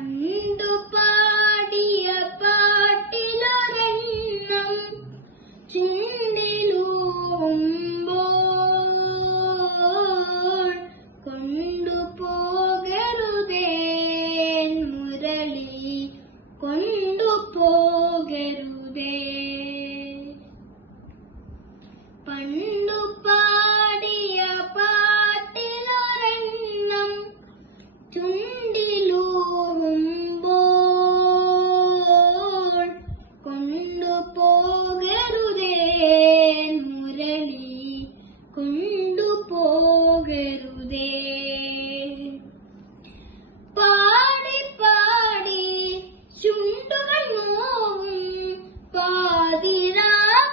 പണ്ടു പാടിയ പാട്ടിലൊരെണ്ണം ചുണ്ടിലൂറുമ്പോൾ കൊണ്ടുപോകരുതേ മുരളി കൊണ്ടുപോകരുതേ. പണ്ടു പാടിയ പാട്ടിലൊരെണ്ണം ചുണ്ടിലൂറുമ്പോൾ കൊണ്ടുപോകരുതേ മുരളി കൊണ്ടുപോകരുതേ. പാടി പാടി ചുണ്ടുകൾ നോവും പാതിരാ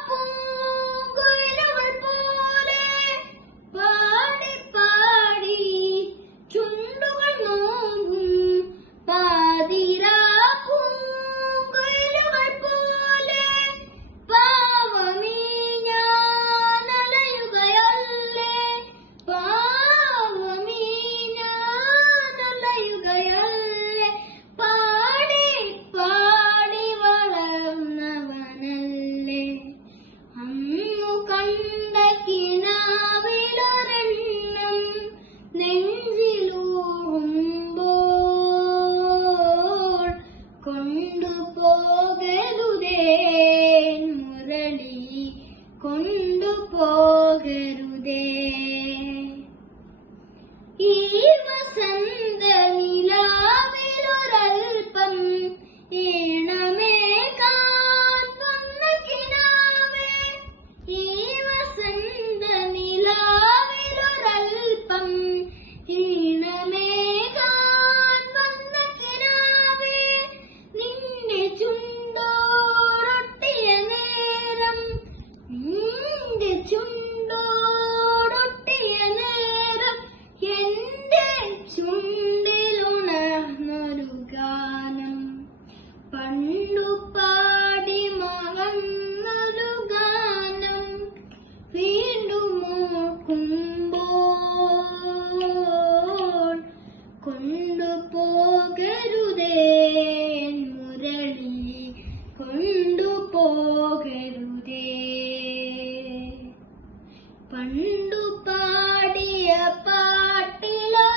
പൂങ്കുയിലുകൾ പോലെ. പാടി പാടി ചുണ്ടുകൾ നോവും പാതിരാ പൂങ്കുയിലുകൾ പോലെ. പാവമീ ഞാനലയുകയല്ലേ, പാവമീ ഞാനലയുകയല്ലേ. പാടി പാടി വളർന്നവനല്ലേ അന്നു കണ്ട കിനാവിലൊരെണ്ണം നെഞ്ചിലൂറുമ്പോൾ കൊണ്ടുപോകരുതേ മുരളി കൊണ്ടുപോകരുതേ. ഈ വസന്ത നിലാവിലൊരൽപ്പം ഈണമേകാൻ വന്ന കിനാവേ. ഈ വസന്ത നിലാവിലൊരൽപ്പം ഈണമേകാൻ വന്ന കിനാവേ. നിന്റെ ചുണ്ടോടൊട്ടിയ നേരം, നിന്റെ ചുണ്ടോടൊട്ടിയ നേരം എന്റെ ചുണ്ടിലുണർന്നൊരു ഗാനം. പണ്ടു പാടി മറന്നൊരു ഗാനം വീണ്ടും ഓർക്കുമ്പോൾ കൊണ്ടുപോകരുതേ മുരളി കൊണ്ടുപോകരുതേ. പണ്ടു പാടിയ പാട്ടിലൊരെണ്ണം